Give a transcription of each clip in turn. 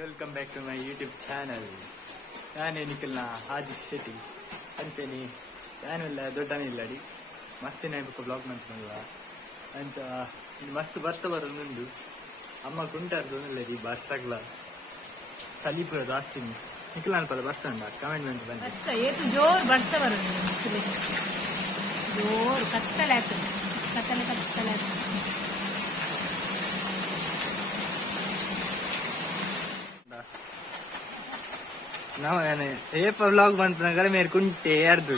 Welcome back to my YouTube channel. ನಾನೇ ನಿಖಿಲ್ನ ಆದಿಶ್ ಶೆಟ್ಟಿ ಅಂಚೆನಿ ಯಾನೆಲ್ಲ ದೊಡ್ಡನಿಲ್ಲಡಿ ಮಸ್ತ್ ನೆನಪು ಬ್ಲಾಗ್ ಮಾಡ್ತೀನಲ್ವ ಅಂತ ಇದು ಮಸ್ತ್ ಬರ್ತ ಬರೋದುಂಡು ಅಮ್ಮ ಕುಂಟಾರ್ದು ಬರ್ಸಾಗ್ಲ ಚಳಿ ಪೂರ ಜಾಸ್ತಿ ನಿಖಿಲ್ ಅನ್ಪಲ್ಲ ಬರ್ಸ ಉಂಡ ಕಮೆಂಟ್ ಬಂದು ಜೋರ್ ಬರ್ಸ ಬರೋದು ಜೋರ್ ಕತ್ತಲೆ ಆಗ್ತದೆ ಕತ್ತಲೆ ಕತ್ತಲೆ ಆಗ್ತದೆ. ನಾವು ಏಪ ವ್ಲಾಗ್ ಬಂತ ಮೇರೆ ಕುಂಟೆ ಯಾರ್ದು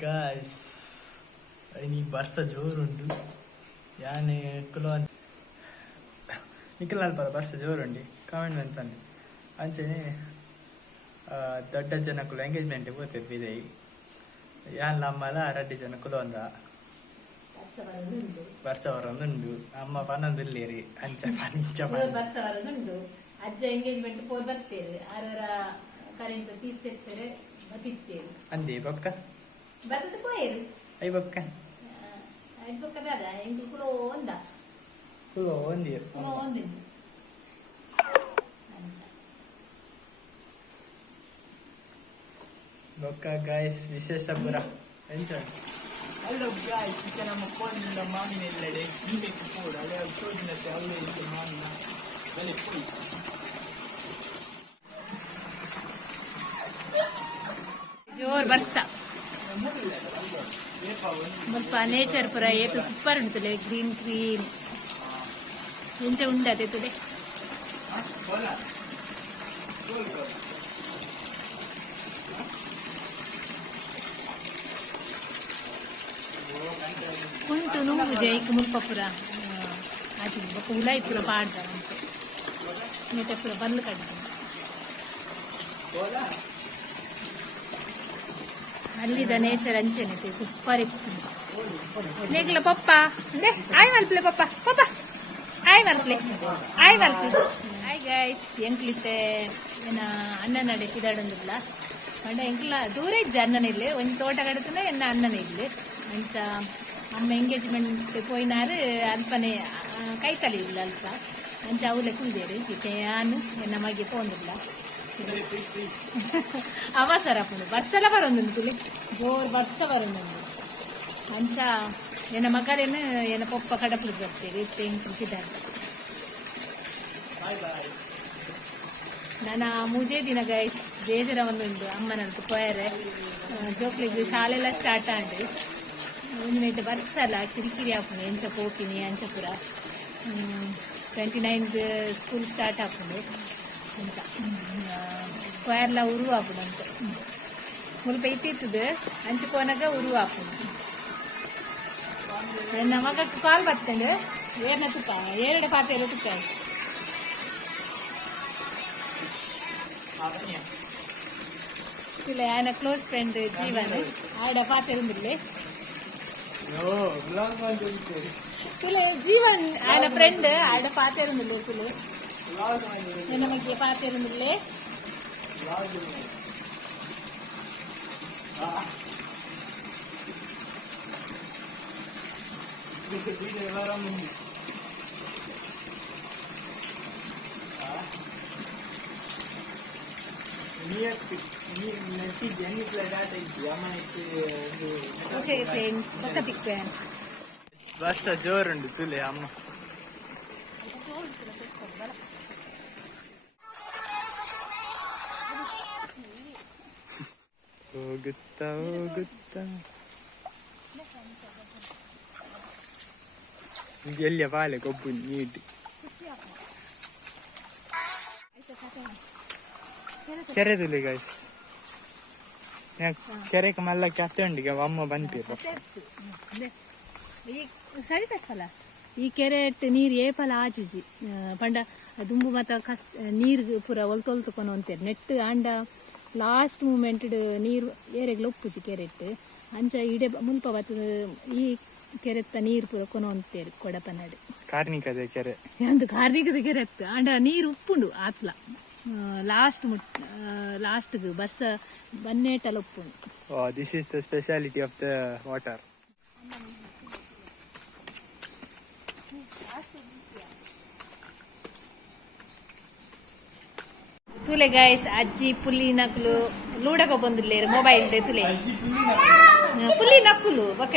ಗಾಯ್ಸ್ ಈ ಬರ್ಸ ಜೋರುಂಡು ಯಾನೆ ಕುಲೋ ನಿಖಿಲ್ ಅಲ್ಪ ಬರ್ಸ ಜೋರುಂಡಿ ಕಾಮೆಂಟ್ ಅಂತಂದು ಅಂಚೆನೆ ದೊಡ್ಡ ಜನಕ್ಕೂ ಎಂಗೇಜ್ಮೆಂಟ್ ಹೋಗ್ತಿರ್ ಬಿದೈ ಯಾನ್ ಅಮ್ಮಲ ರಡ್ಡಿ ಜನಕ್ಕೂ ಒಂದ ವರ್ಷ ಬರೋದುಂಡು ಅಮ್ಮ ಪನ್ನೊಂದಿಲ್ಲೇರಿ ಅಂಚ ಪನಿಂಚ ವರ್ಷ ಬರೋದುಂಡು ಅಜ್ಜ ಎಂಗೇಜ್ಮೆಂಟ್ ಪೋರ್ ಬರ್ತೇವೆ ಆರರ ಕರೆಂಟ್ ತೀಸ್ತಿರ್ತಾರೆ ಬತ್ತಿತ್ತೇವೆ ಅಂದಿ ಬೊಕ್ಕ ಬರ್ತದ ಪೋಯರು ಐ ಬೊಕ್ಕ ಐ ಬೊಕ್ಕ ದಾದ ಎಂಕ್ಲು ಕುಲೋ ಒಂದ ಕುಲೋ ಒಂದಿ ಕುಲೋ ಒಂದಿಂದು ಬೊಕ್ಕ ಗಾಯ್ಸ್ ವಿಶೇಷ ಪುರ enjoy. Hello guys, kita nama pun la mami ni lede, ni me kupur, ada tuj na te alle ni mami na, bale pui. ಜೋರ್ ಬರ್ಸ ಮುಲ್ಪ ನೇಚರ್ ಪುರ ಏತು ಸೂಪರ್ ಉಂಟುಲೆ ಗ್ರೀನ್ ಗ್ರೀನ್ ಎಂಚ ಉಂಡಾದೆತುಲೆ ಕುಂಟು ನೂರು ಜೈಕ್ ಮುಲ್ಪ ಪುರ ಅದು ಬೊಕ್ಕ ಉಲಾಯಿ ಪುರ ಪಾಡ್ದ ಉಂಟು ನೆಟ ಪುರ ಬಲ್ಲು ಕಡ್ಡ ಅಲ್ಲಿದ ನೇಚರ್ ಅಂಚೆನೆ ಸೂಪರ್ ಇತ್ತು ನೇಗ್ಲ ಪಪ್ಪ ಆಯ್ ಮಲ್ಪ್ಲೆ ಪಪ್ಪ ಪಪ್ಪ ಆಯ್ ಮಲ್ಪ್ಲೆ ಆಯ್ ಮಲ್ಪ್ಲೆ ಆಯ್ ಗೈಸ್ ಎಂಕ್ಲಿತ್ತೆ ಏನ ಅಣ್ಣ ನಡೆ ಪಿದಾಡೊಂದಿಲ್ಲ ಪಂಡ ಎಂಕ್ಲ ದೂರ ಇಜ್ಜ ಅಣ್ಣನ ಇಲ್ಲೆ ಒಂದು ತೋಟ ಕಡತನ ಎನ್ನ ಅಣ್ಣನ ಇಲ್ಲೆ ಅಂಚ ಅಮ್ಮ ಎಂಗೇಜ್ಮೆಂಟ್ ಪೋಯಿನಾರು ಅಲ್ಪನೆ ಕೈ ತಲೆ ಇಲ್ಲ ಅಲ್ಪ ಅಂಚ ಅವಲೆ ಕುಲ್ದೇರು ಇತ್ತೆ ನಾನು ಎನ್ನ ಮಗೆ ಪೋಂದಿಲ್ಲ ಅವಸರ ಪುಂಡು ಬರ್ಸಲ ಬರೋದು ತುಳಿ ಜೋರ್ ಬರ್ಸ ಬರೋದು ಅಂಚ ಎನ್ನ ಮಗರೇನು ಎನ್ನ ಪಪ್ಪ ಕಡಪಲಿಗೆ ಬರ್ತೇವೆ ಇತ್ತೆ ಹೆಂಗಿದ್ದಾರೆ ನಾನು ಮೂಜೇ ದಿನ ಗೈಸ್ ಬೇಜಾರ ಒಂದುಂಟು ಅಮ್ಮನಂತೂ ಪೋಯರೆ ಜೋಕ್ಲಿಗೆ ಶಾಲೆಲ್ಲ ಸ್ಟಾರ್ಟ್ ಆಂಡ್ರಿ ಒಂದು ಬರ್ಸಲ್ಲ ಕಿರಿಕಿರಿ ಹಾಕೊಂಡು ಎಂಚ ಪೋಪಿನಿ ಅಂಚ ಪುರ 29 ಸ್ಕೂಲ್ ಸ್ಟಾರ್ಟ್ ಹಾಕೊಂಡು ಅಂತ ಪೋಯರ್ಲ ಉರು ಹಾಕೊಂಡು ಅಂತ ಮುಲ್ಪ ಇಟ್ಟಿರ್ತದೆ ಅಂಚ ಪೋನಾಗ ಉರು ಹಾಕೊಂಡು ನನ್ನ ಮಗಕ್ಕೆ ಕಾಲ್ ಬರ್ತಂಡು ಏರ್ನ ತುಪ್ಪ ಎರಡು ಪಾತ್ರೆ ತುಪ್ಪ ಇಲ್ಲ ಆಯನ ಕ್ಲೋಸ್ ಫ್ರೆಂಡ್ ಜೀವನ್ ಆಡ ಪಾತ್ರೆ ಉಂದಿಲ್ಲ ಜೀವನ್ ಆಯನ ಫ್ರೆಂಡ್ ಆಡ ಪಾತ್ರೆ ಉಂದಿಲ್ಲ ತುಳು ನನ್ನ ಬಗ್ಗೆ ಪಾತ್ರೆ ಉಂದಿಲ್ಲ ಓಕೆ ಫ್ರೆಂಡ್ಸ್ ಪಕ್ಕ ತಿಕ್ಬೇನ್ ಬರ್ಸ ಜೋರುಂಡು ತುಲೆ ಅಮ್ಮ ಹೋಗುತ್ತಾ ಹೋಗುತ್ತಾ ಎಲ್ಲಿಯ ಪಾಲೆ ಕೊಬ್ಬು ನೀಟಿ ಕೆರೆ ತುಲೆ ಗಾಯ್ಸ್ ಕೆರೆಗೆ ಮಲ್ಲಕ್ಕೆ ಅತ್ತೆ ಉಂಡಿಗೆ ಅಮ್ಮ ಬಂದ್ಬಿರು ಸರಿ ತಕ್ಕಲ್ಲ ಈ ಕೆರೆ ನೀರು ಏಪಲ ಆಚುಜಿ ಪಂಡ ದುಂಬು ಮತ್ತ ನೀರು ಪೂರ ಒಲ್ತೊಲ್ತುಕೊಂಡು ಅಂತಾರೆ ನೆಟ್ ಆಂಡ ಲಾಸ್ಟ್ ಮೂಮೆಂಟ್ ನೀರು ಏರೆಗ್ಲ ಉಪ್ಪುಜಿ ಕೆರೆಟ್ ಅಂಚ ಇಡೆ ಮುಲ್ಪ ಬತ್ತದ ಈ ಕೆರೆತ್ತ ನೀರು ಪೂರ ಕೊನ ಅಂತಾರೆ ಕೊಡಪನಡಿ ಕಾರ್ಣಿಕದ ಕೆರೆ ಒಂದು ಕಾರ್ಣಿಕದ ಕೆರೆ ಅಂಡ ನೀರು ಉಪ್ಪುಂಡು ಆತ್ಲ ಲಾಸ್ಟ್ಗೆ ಬಸ್ ಬನ್ನೇಟಲ್ಲ ಉಪ್ಪು. This is the speciality of the water. ತುಲೆ ಗೈಸ್ ಅಜ್ಜಿ ಪುಲ್ಲಿ ನಕಲು ಲೂಡಕ ಬಂದಿಲ್ಲೇರು ಮೊಬೈಲ್ ತುಲೆ ಪುಲ್ಲಿ ನಕುಲು ಬಕ್ಕ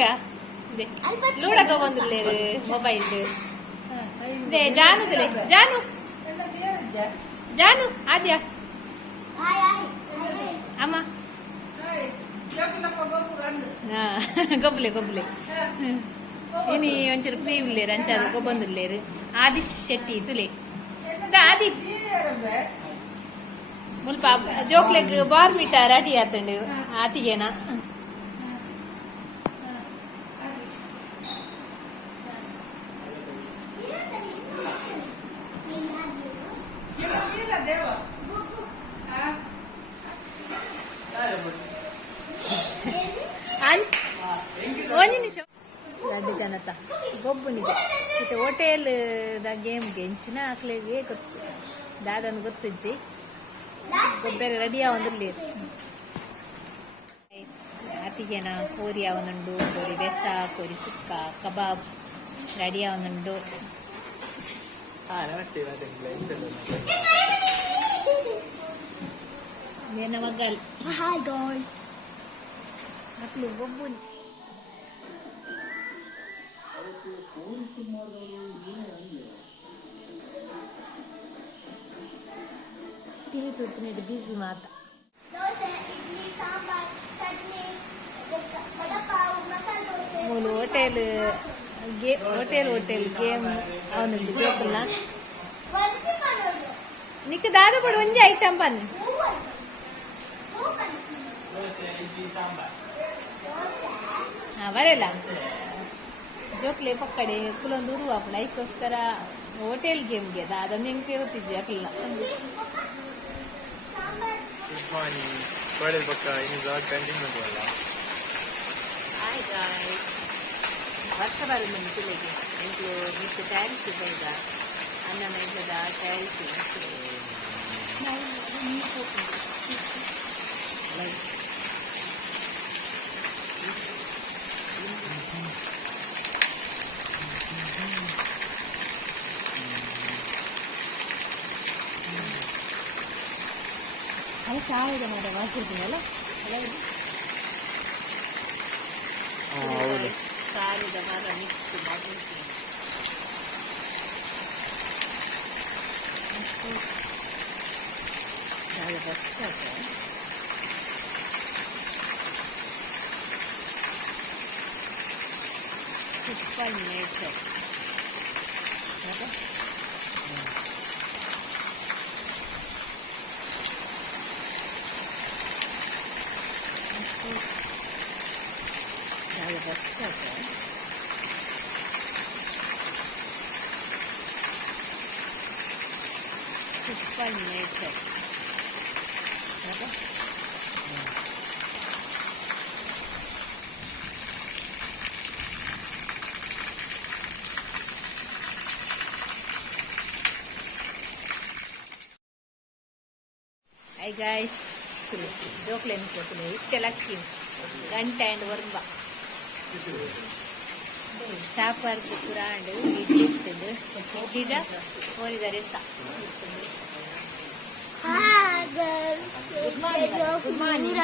ಲೂಡಕ ಬಂದಿಲ್ಲೇರು ಮೊಬೈಲ್ ಜಾನು ತುಲೆ ಜಾನು ಜಾನು ಆದ್ಯ ಅಮ್ಮ ಗೊಬ್ಬಲೆ ಇನಿ ಒಂಚೂರು ಫ್ರೀ ಉಳ್ಳೇರು ಅಂಚಾದ ಗೊಬ್ಬಂದುಲ್ಲೇರು ಆದಿಶ್ ಶೆಟ್ಟಿ ತುಲೆ ಆದಿ ಮುಲ್ಪ ಜೋಕ್ಲೆಗ್ ಬಾರ್ಮಿಟ ರೆಡಿ ಆತಂಡು ಆತಿಗೇನ ಒಂದು ನಿಮಿಷ ರಡ್ಡು ಜನತ ಗೊಬ್ಬನಿಗೆ ಇದು ಹೋಟೆಲ್ ದ ಗೇಮ್ಗೆ ಇಂಚಿನ ಆಕ್ಲೆಗೆ ಗೊತ್ತು ದಾದನ್ನು ಗೊತ್ತಿಜ್ಜಿ ಗೊಬ್ಬರ ರೆಡಿ ಆವಂದಿಲ್ಲ ಆತಿಗೆನ ಕೋರಿ ಆವನುಂಡು ಕೋರಿ ಬೆಸ ಕೋರಿ ಸುಕ್ಕ ಕಬಾಬ್ ರೆಡಿ ಆವನುಂಡು. ನಮಸ್ತೆ ನನ್ನ ಮಗಲ್ ಹಾಯ್ ಗಾಯ್ಸ್ ಮಕ್ಕಳು ಗೊಬ್ಬು ಟೀ ತುತ್ತಿನಿಟ್ಟು ಬಿಸಿ ಮಾತ ಮೂಲು ಹೋಟೆಲ್ ಗೇಮ್ ಅವನುಂಡು ಜೋಕುಲ್ನ ನಿಕ್ಕ ದಾದ ಪಡು ಒಂಜಿ ಐಟಮ್ ಬನ್ನಿ ಬರಲ್ಲ ಜೋಕ್ಲೆ ಪಕ್ಕಡೆ ಕುಲೊಂದು ಉರುವಾಪುನ ಐಕೋಸ್ಕರ ಹೋಟೆಲ್ ಗೇಮ್ಗೆ ದಾದನ್ನು ಹೆಂಗೆ ಇರುತ್ತಿದ್ದೆ ಅಕ್ಲ ವರ್ಷ ಬರೋದು ತಿಳಿಗೆ ಎಂಟು ನಿಟ್ಟು ಟ್ಯಾಲ್ಸ್ ಬೈದ ಅನ್ನ ನೈಜದ ಟ್ಯಾಲ್ಸ್ ಅದು ಸಾವಿರ ಮಾಡ ಮಾಡ್ತಿರ್ತೀನಲ್ಲ ಸಾವಿರದ ಮರ ಮಿಕ್ಸ್ ಮಾಡ್ತಿರ್ತೀನಿ. Super nature super nature Hi guys, ಜೋಕ್ಲೇನು ಕೊಡ್ತೀನಿ ಇಷ್ಟೆಲ್ಲ ಕ್ಲೀನ್ ಗಂಟೆ ಆ್ಯಂಡ್ ವರ್ಬ ಚಾಪರ್ ಕುರಾಂಡು ಇಡ್ಲಿ ಇರ್ತದೆ ಇಡ್ಲಿದ ಹೋರಿದರೆ ಸಹ ಗುಡ್ ಮಾರ್ನಿಂಗ್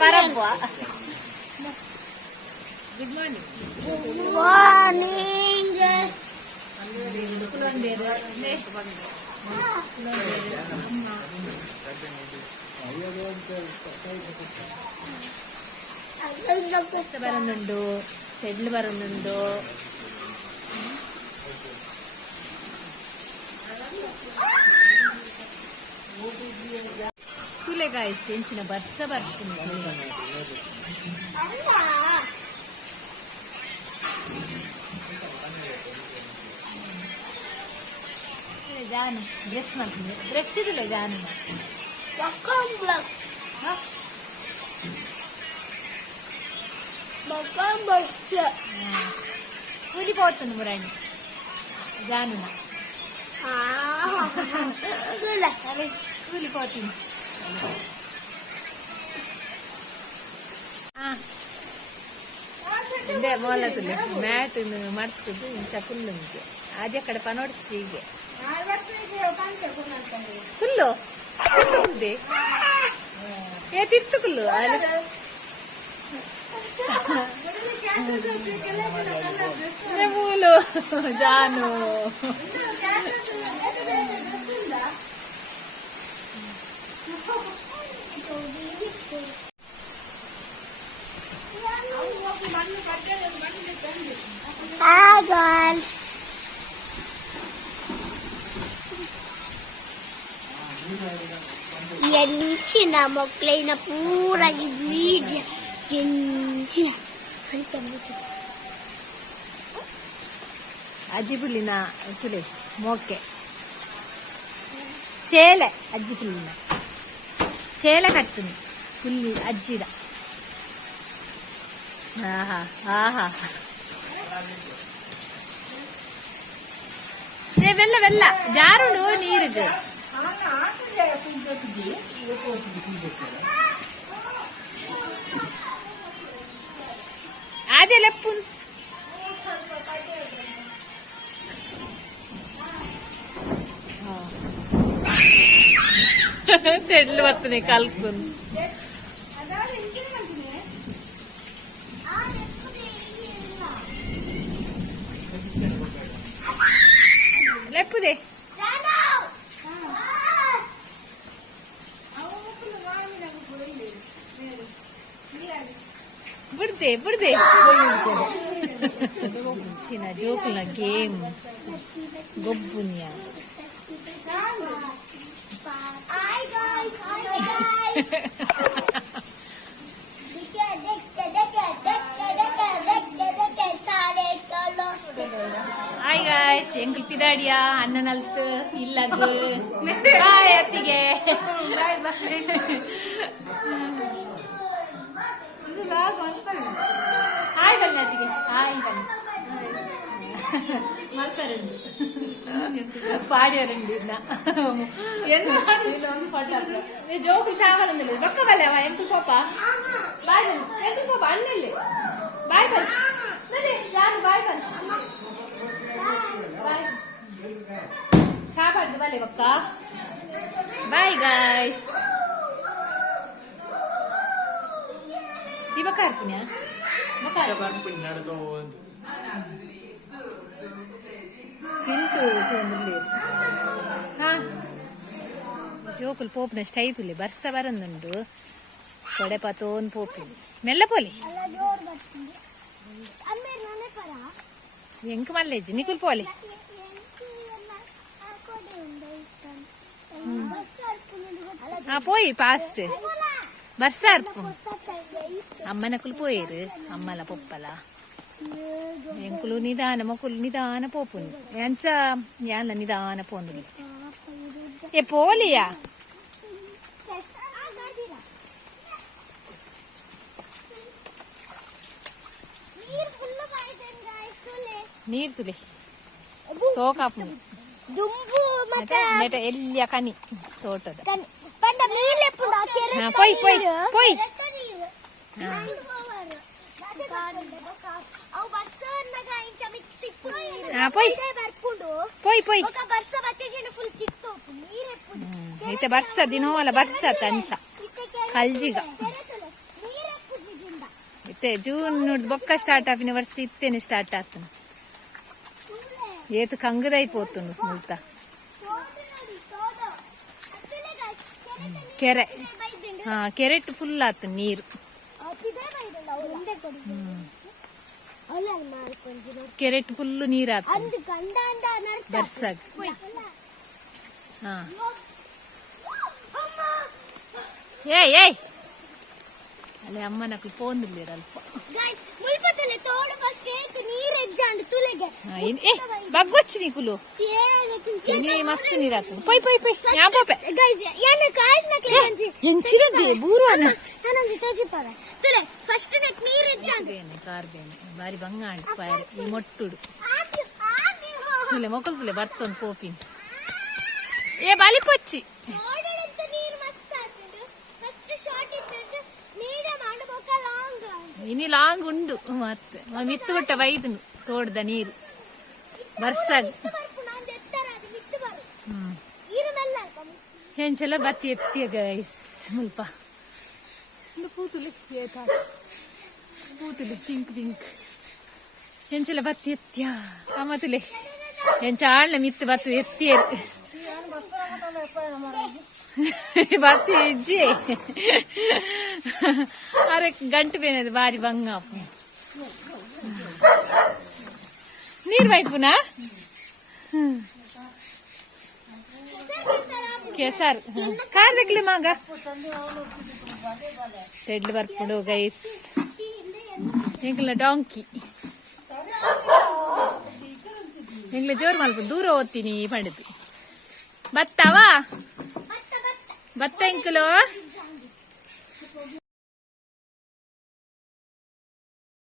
ಪರಬ್ಬ ಗುಡ್ ಮಾರ್ನಿಂಗ್ ಬರುന്നുണ്ടോ സെഡിൽ ಬರುന്നുണ്ടോ ತುಲೆ ಗಾಯ್ಸ್ ಎಂಚಿನ ಬರ್ಸ ಬರ್ತೀನಿ ಜಾನು ಬ್ರಷ್ ಮಾಡ್ತೀನಿ ಬ್ರಷ್ ಇದಿಲ್ಲ ಜಾನು ಕೂಲಿపోతుంది మురాణి జానున కూలిపోతుంది. ఇంದೇ మోలతులు మ్యాಟ್ మడుస్తుంది ఇంత ఫುల్ ఉంది. అది అక్కడ పనొడిచి ಹೀಗೆ ಫುಲ್ಲು ಇದೆ ತಿರ್ತುಕುಲ್ಲು ಮೂಲು ಜಾನು ఎంచిన మొక్కలైన పూర ఈ వీడియో ఎంచిన ಅಜ್ಜಿಪುಲ್ಲಿನ ತುಲೆ ಮೋಕೆ ಸೇಲೆ ಅಜ್ಜಿಪುಲ್ಲಿನ ಸೇಲೆ ಕಟ್ಟುನಿ ಪುಲ್ಲಿ ಅಜ್ಜಿದ ಆಹಾ ಆಹಾ వెల్ల వెల్ల జారుడు నీరుగు అదే లెప్పు తెడ్లు వస్తున్నాయి కలుపుకుని లేపుదే బుడితే బుడితే చిన్న జోకుల గేమ్ గొబ్బున్యా ಹಾಯ್ ಗಾಯ್ಸ್ ಎಂಕಲ್ ಪಿದಾಡಿಯಾ ಅಣ್ಣನಲ್ತು ಇಲ್ಲದು ಬಾಯ್ ಅತ್ತಿಗೆ ಬಾಯ್ ಬಾಯ್ ಹಾಯ್ ಬನ್ನಿ ಅತ್ತಿಗೆ ಹಾಯ್ ಬನ್ನಿ ಮಲ್ಪರಂಡು పాడారండి జోకులు చావాలండి ఒక్క వెళ్ళావా ఎంత పాప బాయ్ ఎంత పాప అన్నెళ్ళి బాయ్ పని జాను బాయ్ పని బాయ్ చాపండి వాళ్ళే ఒక్క బాయ్ గాయస్ ఇవ్వకార్పుణ్యా చింటూ ಜೋಕುಲು ಪೋಪಿನ ಸ್ಟೈತುಲೆ ಬರ್ಸ ಬರಂದುಂಡು ಕೊಡೆ ಪತೋನ್ ಪೋಪಿನಿ ಮೆಲ್ಲ ಪೋಲಿ ಎಂಕ ಮಲ್ಲೆಜ್ಜಿ ನಿಕುಲ್ ಪೋಲಿ పోయి ఫాస్ట్ బర్సార్పు అమ్మనకులు పోయారు అమ్మల పొప్పల ఎంకులు నిదాన మొక్కులు నిదాన పోపుంది ఎంచ యాళ్ళ నిదాన పోంది ఏ పోలియా ನೀರು ತುಲೆ ಸೋಕಾಪು ನೆಟ ಎಲ್ಲಿಯ ಕನಿ ತೋಟದ ಪೊಯ್ ಪೊಯ್ ಪೊಯ್ ಪೊಯ್ ಪೊಯ್ అయితే బర్స దినోల బర్స తంచ కల్జిగ అయితే జూన్ బొక్క స్టార్ట్ ఆపిన ವರ್ಷ ఇత్తేనే స్టార్ట్ ఆతుంది ఏతు కంగుదైపోతుంది ముల్త ಕೆರೆ ಕೆರೆಟ್ ಫುಲ್ ಆತು ನೀರು ಕೆರೆಟ್ ಫುಲ್ ನೀರ್ ಆತು ಬರ್ಸಾಗ ಏಯ್ ಏಯ್ ಅಲ್ಲಿ ಅಮ್ಮ ನಕ್ಲು ಪೋಂದಿಲ್ಲ ಅಲ್ಪ ಬಗ್ಗೊಚ್ಚಿ ನೀಕುಲು ಮಸ್ತ್ ನೀರ್ ಆತು ಪೈ ಪೈ ಪೈ ಯಾಪೆ ಎಂಚಿರದೆ ಬೂರು ಅನ್ನ ಕಾರ್ಬೇನೆ ಬಾರಿ ಬಂಗಾಡಿ ಪಾಯರೆ ಈ ಮೊಟ್ಟುಡು ಮೊಕ್ಕಲು ತುಲೆ ಬರ್ತೊಂದು ಪೋಪಿನ್ ಏ ಬಾಲಿ ಪೊಚ್ಚಿ ನೋಡೋದಂತ ನೀರು ಮಸ್ತ್ ಆಗ್ತದೆ. ಫಸ್ಟ್ ಶಾರ್ಟ್ ಇತ್ತು ಮೀಡಿಯಂ ಆಂಡ್ ಬೊಕ್ಕ ಲಾಂಗ್ ಇನಿ ಲಾಂಗ್ ಉಂಡು ಮತ್ತೆ ಮಿತ್ತು ಬಿಟ್ಟ ವೈದ್ನು ತೋಡ್ದ ನೀರು ಬರ್ಸಾಗ ನಾನು ಎತ್ತರ ಅದು ಬಿಟ್ಟು ಬರು ನೀರು ಮೆಲ್ಲ ಹೆಂಚೆಲ್ಲ ಬತ್ತಿ ಎತ್ತಿಯ ಗೈಸ್ ಮುಲ್ಪ ಒಂದು ಕೂತುಲಿ ಕೂತುಲಿ ಪಿಂಕ್ ಪಿಂಕ್ ಹೆಂಚೆಲ್ಲ ಬತ್ತಿ ಎತ್ತಿಯ ಅಮ್ಮತುಲೆ ಹೆಂಚ ಆಳ್ನ ಮಿತ್ತು ಬತ್ತು ಎತ್ತಿಯರು ಬತ್ತಿ ಇಜ್ಜಿ ಅರೆ ಗಂಟು ಬೇನದು ಬಾರಿ ಬಂಗ ನೀರು ಬೈಪುನಾ ಕೆಸರು ಕಾರ್ದಕ್ಲೆ ಮಗ ತೆಡ್ಲು ಬರ್ಪುಡು ಗೈಸ್ ಎಂಕ್ಲ ಡಾಂಕಿ ಎಂಕ್ಲ ಜೋರು ಮಲ್ಪ ದೂರ ಓದ್ತೀನಿ ಪಂಡಿತು ಬತ್ತವಾ ಬತ್ತ ಎಂಕಲು